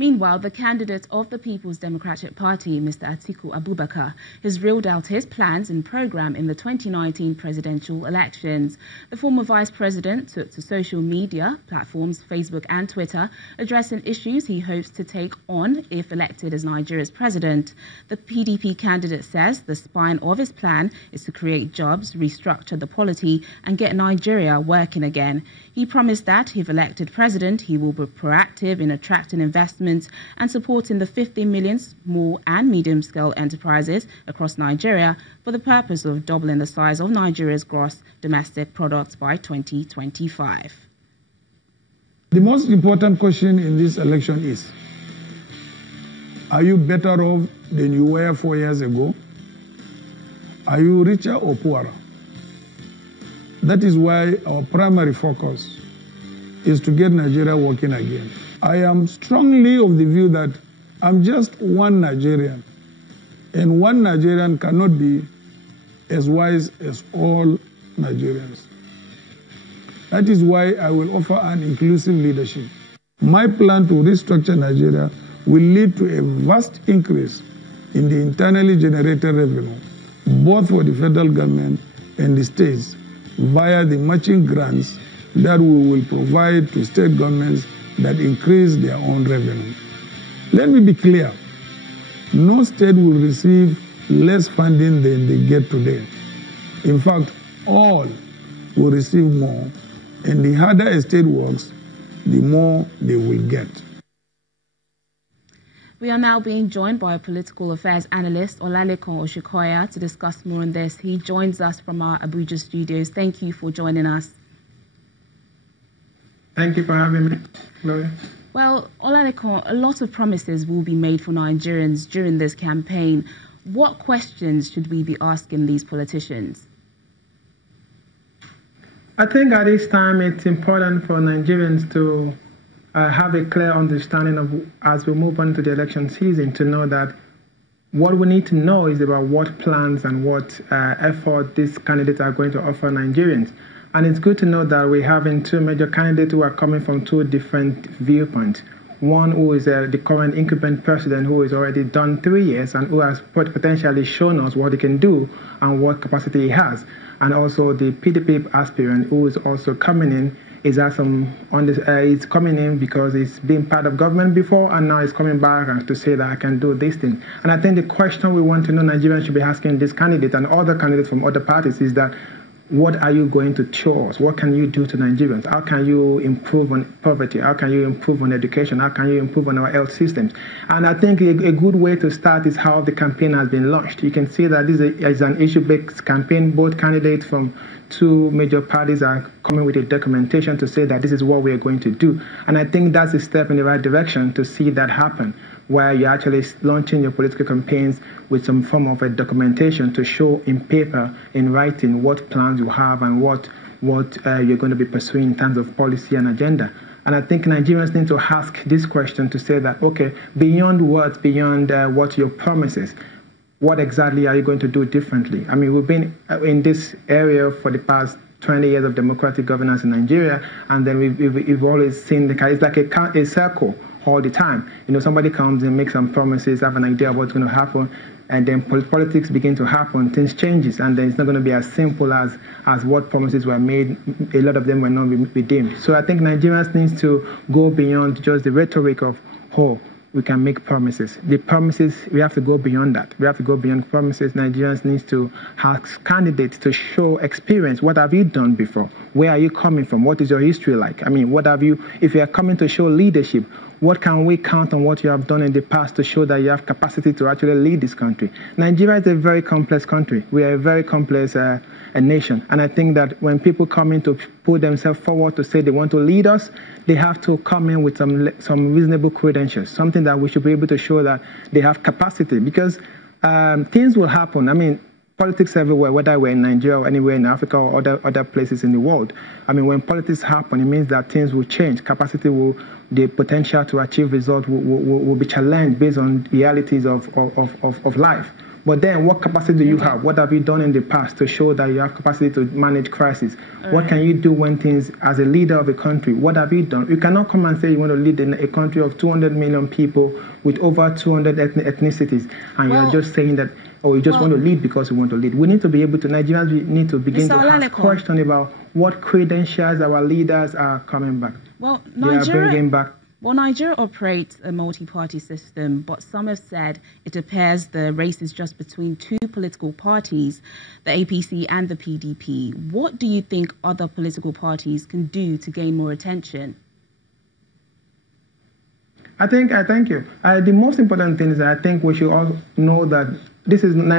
Meanwhile, the candidate of the People's Democratic Party, Mr. Atiku Abubakar, has reeled out his plans and program in the 2019 presidential elections. The former vice president took to social media platforms, Facebook and Twitter, addressing issues he hopes to take on if elected as Nigeria's president. The PDP candidate says the spine of his plan is to create jobs, restructure the polity and get Nigeria working again. He promised that if elected president, he will be proactive in attracting investment and supporting the 50 million small and medium-scale enterprises across Nigeria for the purpose of doubling the size of Nigeria's gross domestic product by 2025. The most important question in this election is, are you better off than you were 4 years ago? Are you richer or poorer? That is why our primary focus is to get Nigeria working again. I am strongly of the view that I'm just one Nigerian, and one Nigerian cannot be as wise as all Nigerians. That is why I will offer an inclusive leadership. My plan to restructure Nigeria will lead to a vast increase in the internally generated revenue, both for the federal government and the states, via the matching grants that we will provide to state governments that increase their own revenue. Let me be clear, no state will receive less funding than they get today. In fact, all will receive more, and the harder a state works, the more they will get. We are now being joined by a political affairs analyst, Olalekan Oshikoya, to discuss more on this. He joins us from our Abuja studios. Thank you for joining us. Thank you for having me, Gloria. Well, Olalekan, a lot of promises will be made for Nigerians during this campaign. What questions should we be asking these politicians? I think at this time it's important for Nigerians to have a clear understanding of, as we move on to the election season, to know that what we need to know is about what plans and what effort these candidates are going to offer Nigerians. And it's good to know that we're having two major candidates who are coming from two different viewpoints. One who is the current incumbent president, who has already done 3 years and who has potentially shown us what he can do and what capacity he has. And also the PDP aspirant who is also coming in, is he's coming in because he's been part of government before and now he's coming back to say that I can do this thing. And I think the question we want to know Nigerians should be asking this candidate and other candidates from other parties is that, what are you going to show us? What can you do to Nigerians? How can you improve on poverty? How can you improve on education? How can you improve on our health systems? And I think a good way to start is how the campaign has been launched. You can see that this is an issue-based campaign. Both candidates from two major parties are coming with a documentation to say that this is what we are going to do. And I think that's a step in the right direction to see that happen, where you're actually launching your political campaigns with some form of a documentation to show in paper, in writing, what plans you have and what you're going to be pursuing in terms of policy and agenda. And I think Nigerians need to ask this question to say that, okay, beyond words, beyond what your promises, what exactly are you going to do differently? I mean, we've been in this area for the past 20 years of democratic governance in Nigeria, and then we've always seen it's like a circle all the time. You know, somebody comes and makes some promises, have an idea of what's going to happen, and then politics begin to happen, things changes, and then it's not going to be as simple as what promises were made. A lot of them were not redeemed. So I think Nigerians need to go beyond just the rhetoric of, oh, we can make promises. The promises, we have to go beyond that. We have to go beyond promises. Nigerians need to ask candidates to show experience. What have you done before? Where are you coming from? What is your history like? I mean, if you are coming to show leadership, what can we count on what you have done in the past to show that you have capacity to actually lead this country? Nigeria is a very complex country. We are a very complex a nation. And I think that when people come in to put themselves forward to say they want to lead us, they have to come in with some reasonable credentials, something that we should be able to show that they have capacity. Because things will happen. I mean, politics everywhere, whether we're in Nigeria or anywhere in Africa or other places in the world. I mean, when politics happen, it means that things will change. The potential to achieve results will be challenged based on realities of life. But then what capacity do you have? What have you done in the past to show that you have capacity to manage crisis? What can you do when things, as a leader of a country, what have you done? You cannot come and say you want to lead in a country of 200 million people with over 200 ethnicities, and you're just saying that, oh, you just want to lead because you want to lead. We need to be able to, Nigerians need to begin to ask questions about what credentials our leaders are coming back. Well, they are bringing back. Well, Nigeria operates a multi-party system, but some have said it appears the race is just between two political parties, the APC and the PDP. What do you think other political parties can do to gain more attention? Thank you. The most important thing is that I think we should all know that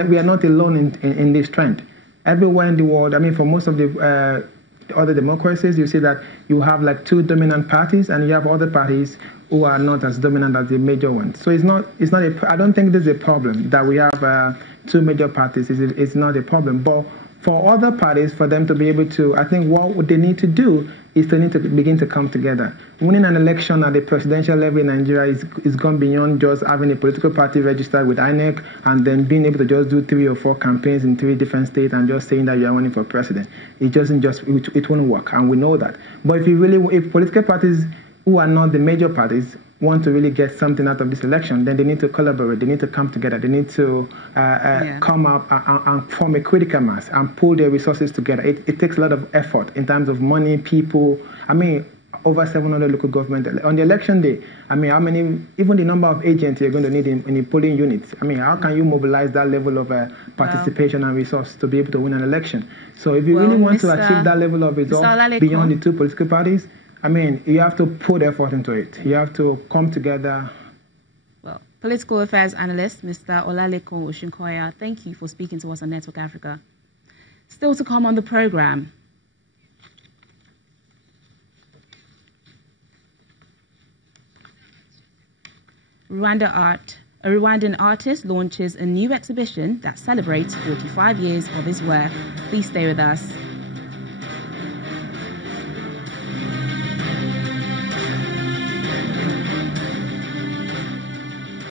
we are not alone in this trend. Everywhere in the world, I mean, for most of the other democracies, you see that you have like two dominant parties, and you have other parties who are not as dominant as the major ones. So I don't think this is a problem that we have two major parties. It's not a problem. But for other parties, for them to be able to, I think what they need to do is they need to begin to come together. Winning an election at the presidential level in Nigeria is gone beyond just having a political party registered with INEC and then being able to just do 3 or 4 campaigns in 3 different states and just saying that you are running for president. It won't work, and we know that. But if political parties who are not the major parties want to really get something out of this election, then they need to collaborate, they need to come together, they need to come up and form a critical mass and pull their resources together. It takes a lot of effort in terms of money, people. I mean, over 700 local government. On the election day, I mean, how many, even the number of agents you're going to need in the polling units. I mean, how can you mobilize that level of participation and resource to be able to win an election? So if you really want to achieve that level of results beyond the two political parties, I mean, you have to put effort into it. You have to come together. Well, political affairs analyst, Mr. Olaleko Oshinkoya, thank you for speaking to us on Network Africa. Still to come on the program. A Rwandan artist launches a new exhibition that celebrates 45 years of his work. Please stay with us.